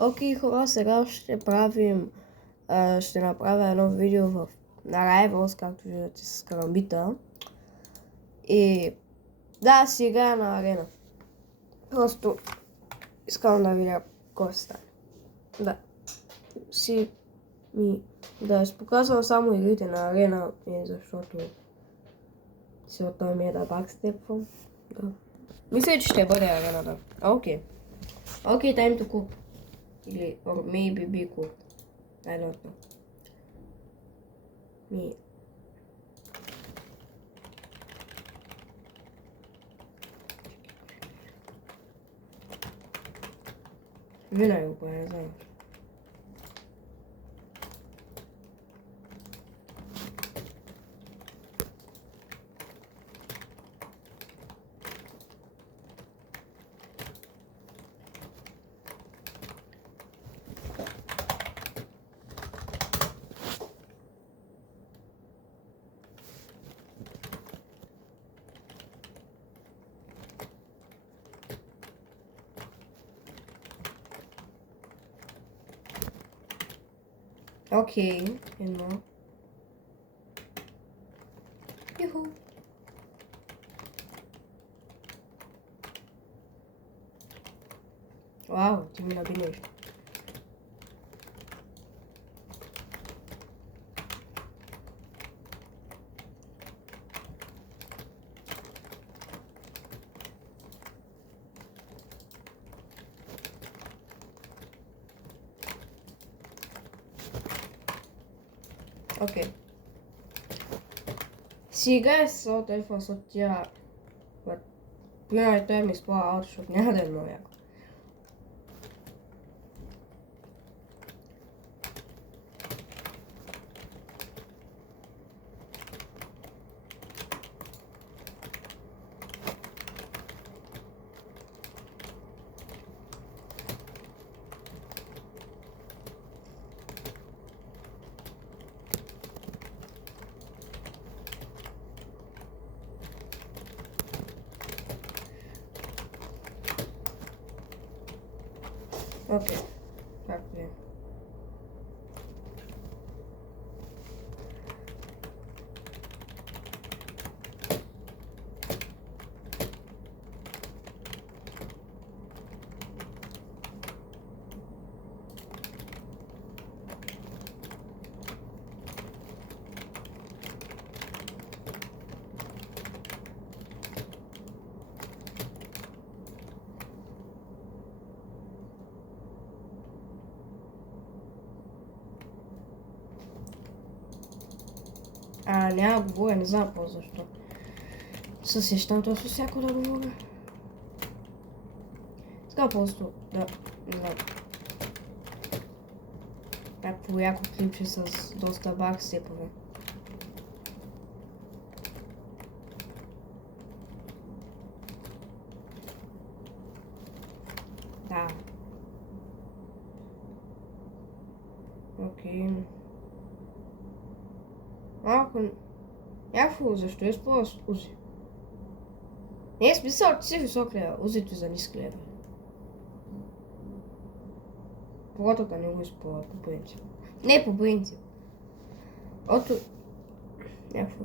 Окей, хора, сега ще направя едно видео на Rivals, както виждате с карамбита. И да, си играя на арена. Просто искам да видя кой ще стане. Да, ще показвам само игрите на арена, защото целта ми е да бакстепвам. Да. Мисля, че ще бъде арена, да. Окей, time to cook. Or maybe be cooked. I don't know. Винаги го правя, знаеш. Окей, едно. Юху. Вау, ти ми набинеш. Окей. Сега с телефон с тя. Примерно той ми изплава аут, защото няма да е много яко. Окей, както е. Няма да говоря, не знам защо. Се сещам то с всяко да говоря. Така просто да, не знам. Някакво яко клипче с доста бакстепове. Да. Окей. Малко... Някакво, защо използваш Узи? Не е смисъл, че си висок левел. Узито за ниск левел. Когато да не го използва по принцип. Не по принцип. Ото... Някакво...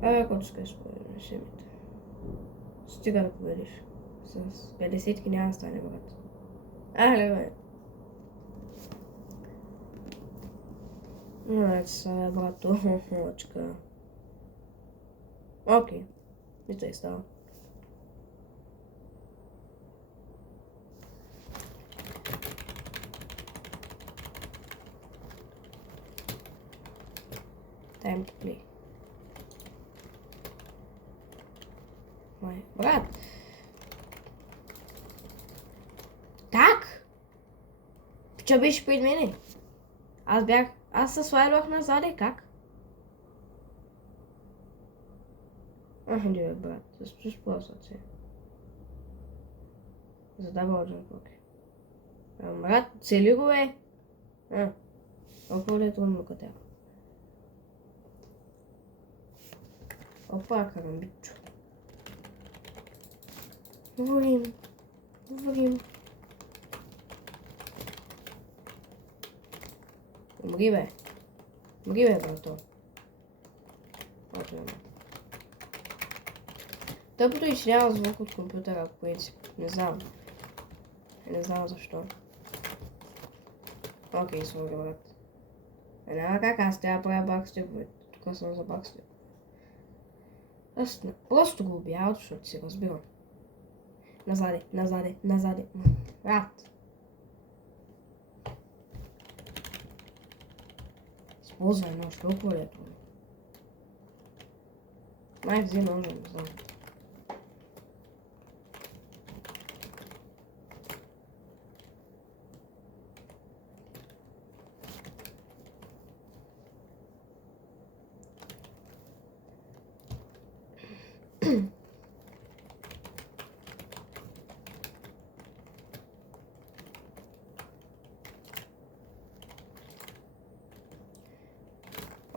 Който ще използваш, ще ми. Стига да победиш. С 50-ки няма да стане, брат. Леве. Са, брато, очка. Окей. Мисля и става. Time to play. Май, брат! Как? Че беше пред мене? Аз се слайдвах назад, как? Не, брат, ще спосват се. Задава отжен поки. Брат, цели го е. Опа, лето му къде. Опа, карамбичо. Говорим. Умри, бе. Умри, бе, брато. Тъпото и че няма звук от компютъра, по принцип. Не знам. Не знам защо. Окей, сложи, брат. Няма как, аз трябва да правя бакстепове. Тук съм за бакстеп. Аз просто го убия, защото си разбирам. Назаде, назаде, назаде. Брат. Използвай нож, толкова ли е това? Май взе ножа, не знам.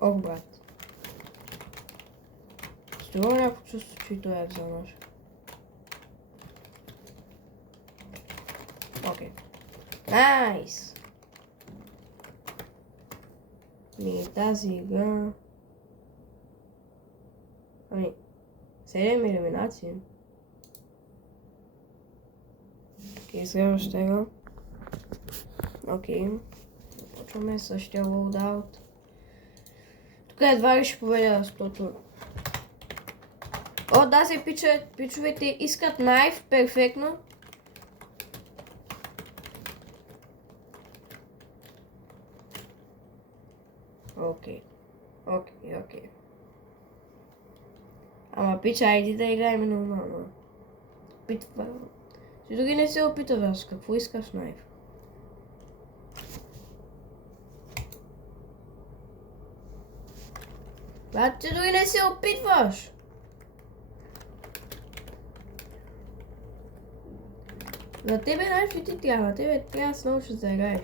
Ох, брат. Струва някакво чувство, че и той е взел нож. Окей. Найс! Ми тази игра... Ами... 7 елиминации. Окей, следващата игра. Окей. Почваме същия лоудаут. Тук едва ли ще победя, защото... О, да се пичовете искат найф, перфектно. Окей. Окей. Ама пича, айди да играем нормално. Питва. Ти дори не се опитваш, какво искаш найф? Брат, ти дори не се опитваш! За тебе найф и ти трябва, тебе трябва да се научиш да играеш.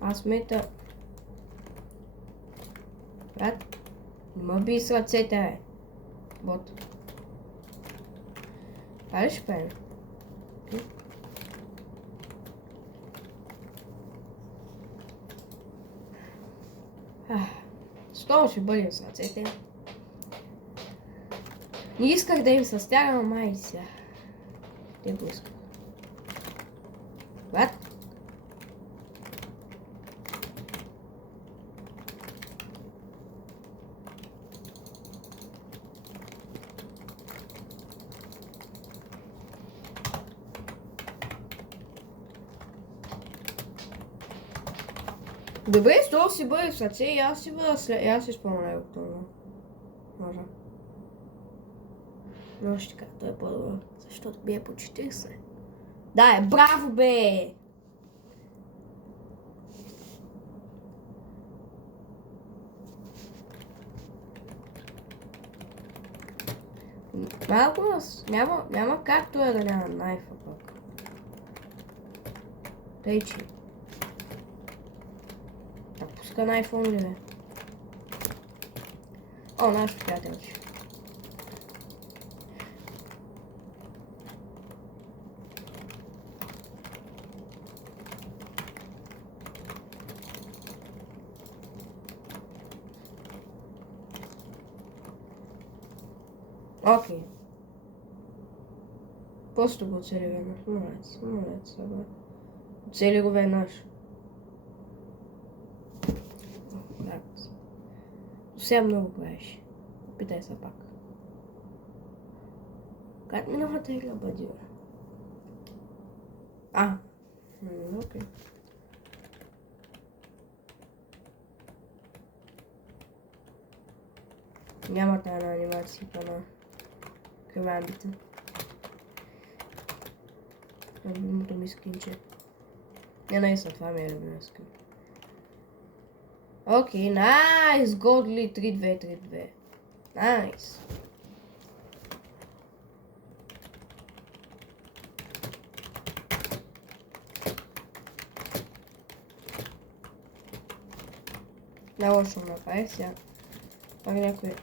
Аз мета... Брат, не ме би с ръцете, бе. Вот. Това ли ще правим? Скоро ще бъдем с ръцете. Не исках да им състягам май сега. Те го исках. Брат? Добре, сто си бъде в ръце и аз си бъда след... И аз си спомня от това. Може. Но ще кажа, той е по-добър, защото бие по 40. Да, браво, бе! Малко няма как той да няма найфа пък. Тъй, че... Да пуска найфон ли, бе? О, нашето приятелче. Окей. Просто го оцели веднъж. Молец, бе. Оцели го веднъж. Сега много правиш. Опитай се пак. Как миналата игра бъде? Окей. Няма тази анимацията на кривамбите. Любимото ми скинче. Не, наистина, това ми е любимия скин. Окей, найс! Годли 3-2-3-2. Найс! Не лошо направи сега. Пак някой...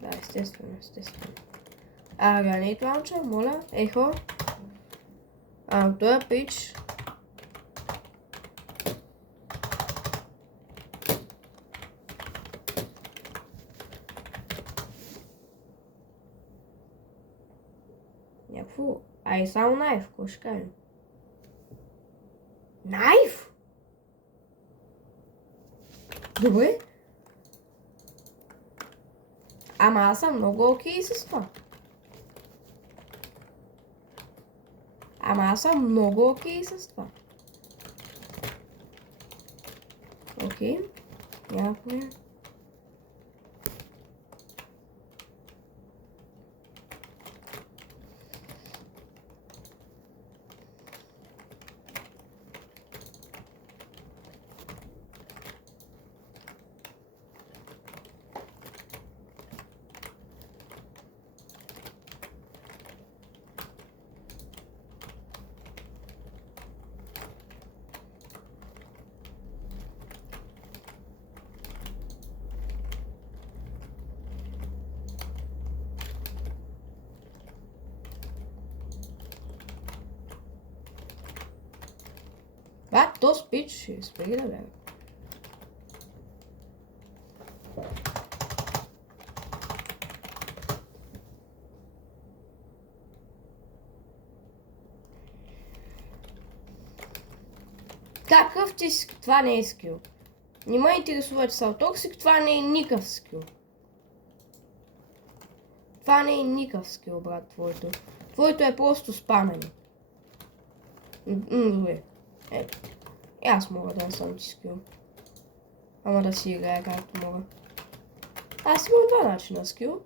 Да, естествено. Гранит лаунчер, моля. Ехо. Той пич. Някакво... само найф, какво ще кажем? Найф? Добре. Ама аз съм много окей с това. Окей. Някакво. То спич ще спри да бе. Какъв ти скил? Това не е скил. Не ме интересува, че са токсик, това не е никакъв скил. Това не е никакъв скил, брат, твоето. Твоето е просто спамене. Добре. Ето. И аз мога да не съм ти скил. Ама да си играя както мога. Аз имам два начина скил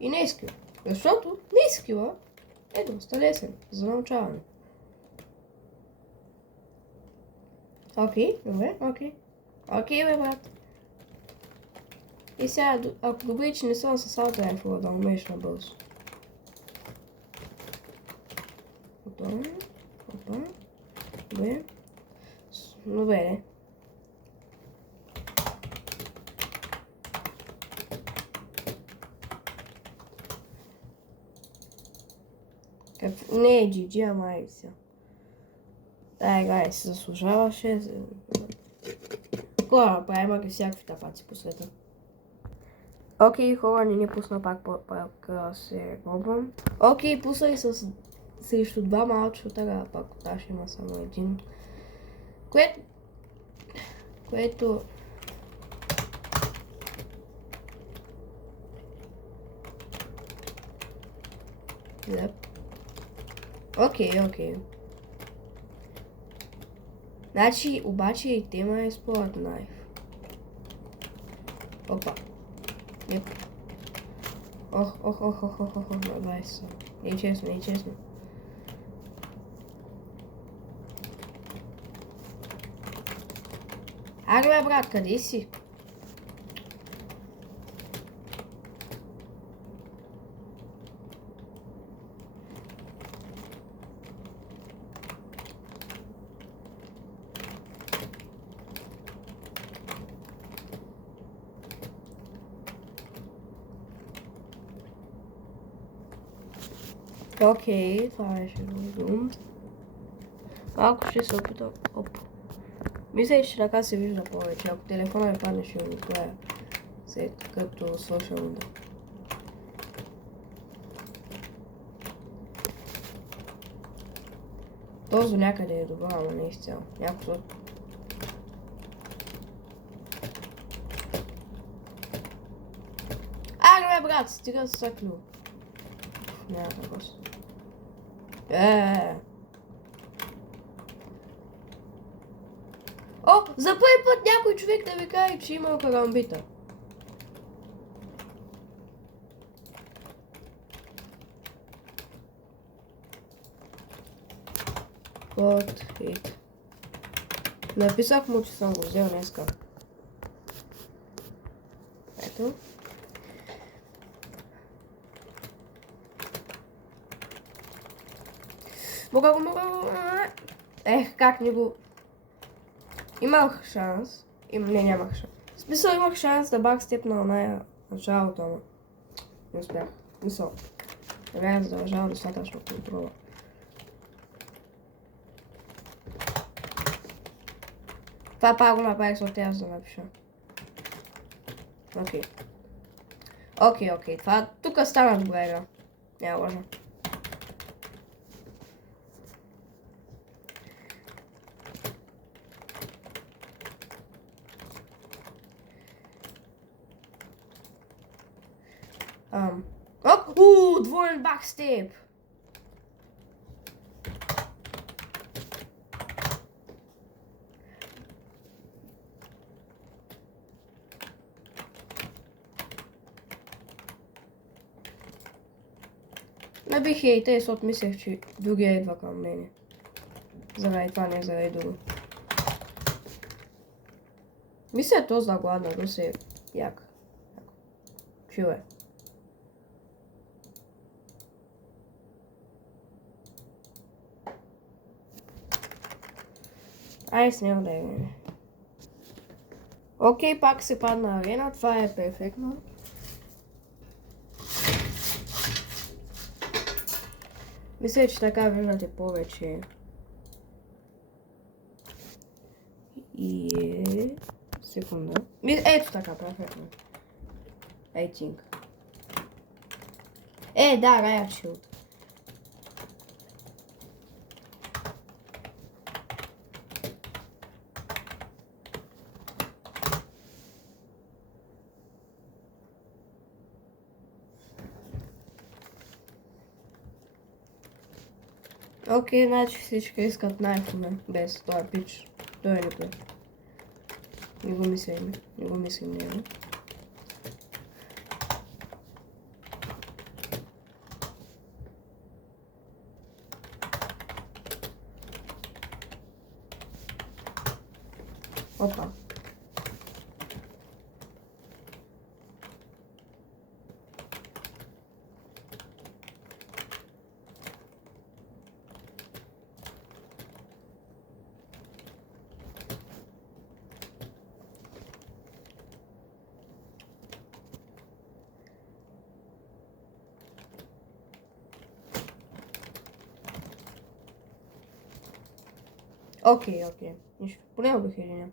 и не е скил. Защото не е скила е доста лесен за научаване. Окей, добре, окей. Окей, бе, брат. И сега, ако добре, че не съм с аутрайфъла да умееш на бързо. Готово. Опа. Добре. Добре. Не е GG, ама е сега. Тая игра се заслужаваше. Хора направим, ако всякакви тапаци по света. Окей, хора, не ни пусна пак се пробвам. Окей, пусна и срещу два малчо, така пак ще има само един. Което... Yep. Окей. Значи, обаче и тема е според найф. Опа. Yep. Ох, на 20. Не е честно. Аре, бе, брат, къде си? Окей, това беше много. Малко ще се опитам. Оп. Мисля, че така се вижда повече. Ако телефона ми падне, ще го отгледа. След като слушам да. Този някъде е добър, ама не изцяло. Някакво. Аре, бе, брат, стига с съклю. Няма въпрос. О, за първи път някой човек да ви каже, че има карамбита. Хит. Написах му, че съм го взел днеска. Ето. Мога. Как не го... Имах шанс. Не, нямах шанс. В смисъл имах шанс да бакстепна на началото, ама не успях. Мисъл. Не бях задължал достатъчно контрола. Acum pare să o tează la pișa. Ok. Tu că stava zbrojega. Evo ga. Dvojen backstep. Ne bih je i te sot mislih, či drugi je dva kao meni. Zaradi dva, ne zaradi drugo. Mislim je to zda gladno, da se jak. Čuje. Ajde snijel da je meni. Ok, pak se padna arena, това je perfektno. Мисля, че така виждате повече. И секунда. Ето така, перфектно. I think. Да, Riot Shield. Окей, значи всички искат най-фуне, без този пич. Той е никой. Не го мислим него. Опа. Окей. Нищо. Поне убих или не?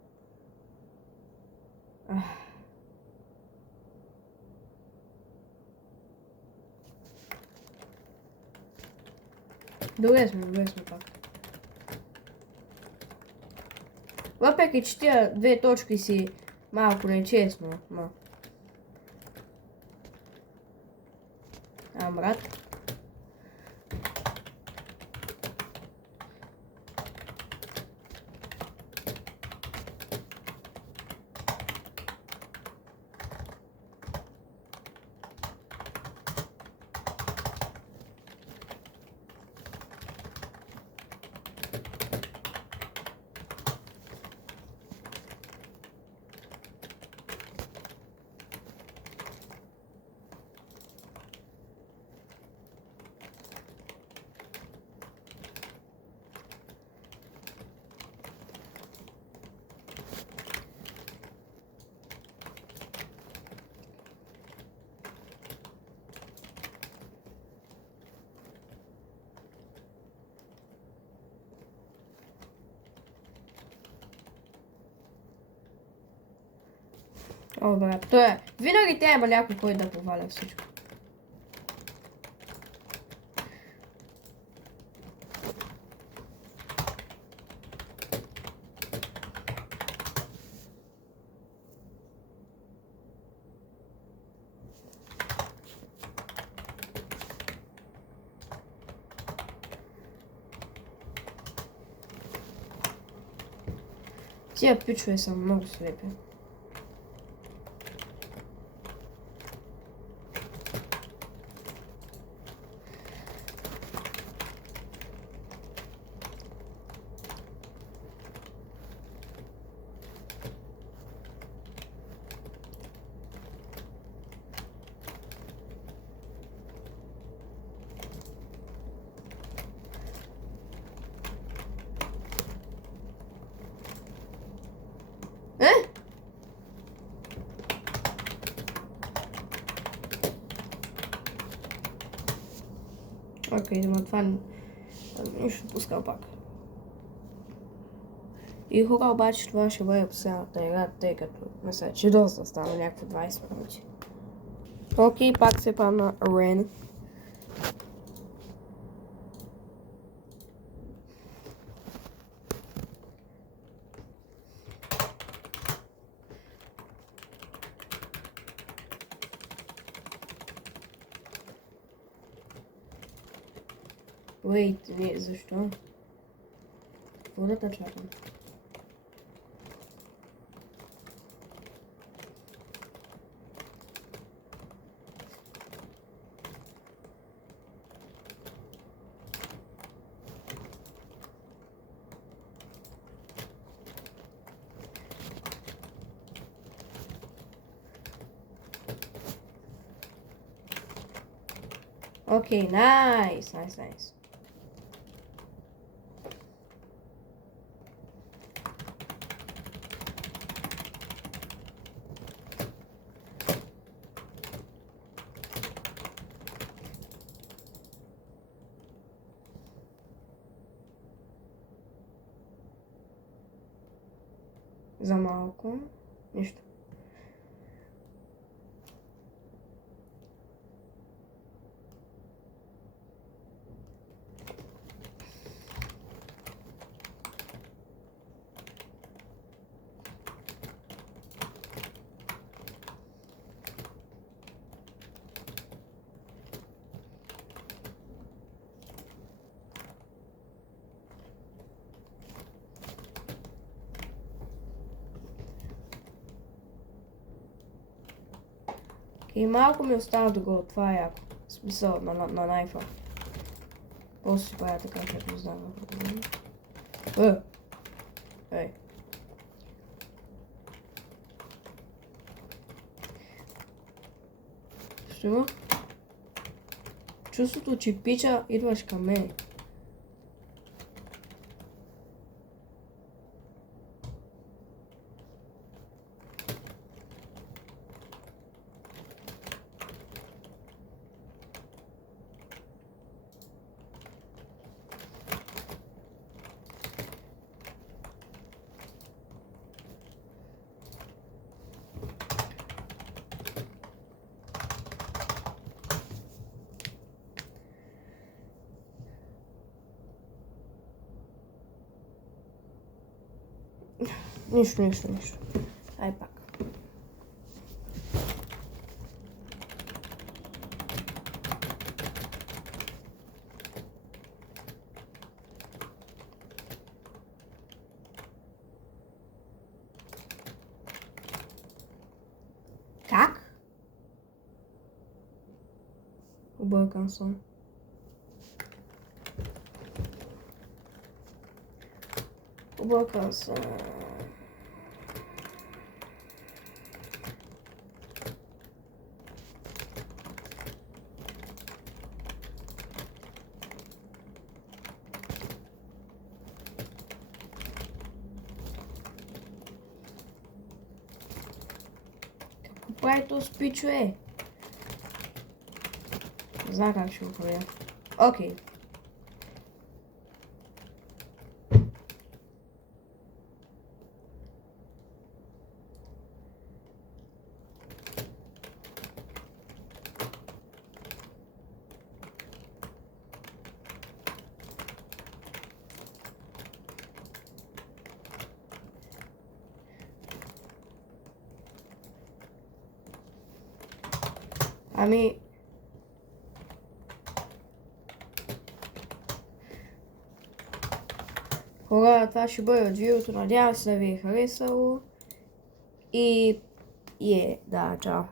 Добре сме пак. Въпреки че тия две точки си малко нечестно, ма. Брат. О, брат, то е. Винаги трябва някой, който да поваля всичко. Тия пичове са много слепи. Окей, това не ще пускам пак. И хора обаче това ще бъде последната игра, тъй като мисля, че доста стана някакво 20 минути. Окей, пак се падна Рен. Wait, не, защо? Какво да те чакам? Окей, найс. За малко. Нищо. И малко ми остава да го, това е яко. В смисъл на найфа. После си правя така, както знам. Ей. Що? Чувството, че пича, идваш към мен. Нищо. Ай пак. Как? Объркан съм. Какво прави то спичо е? Не знам как ще го правя. Окей. Ами... Хора, това ще бъде от видеото. Надявам се да ви е харесало. И... да, чао.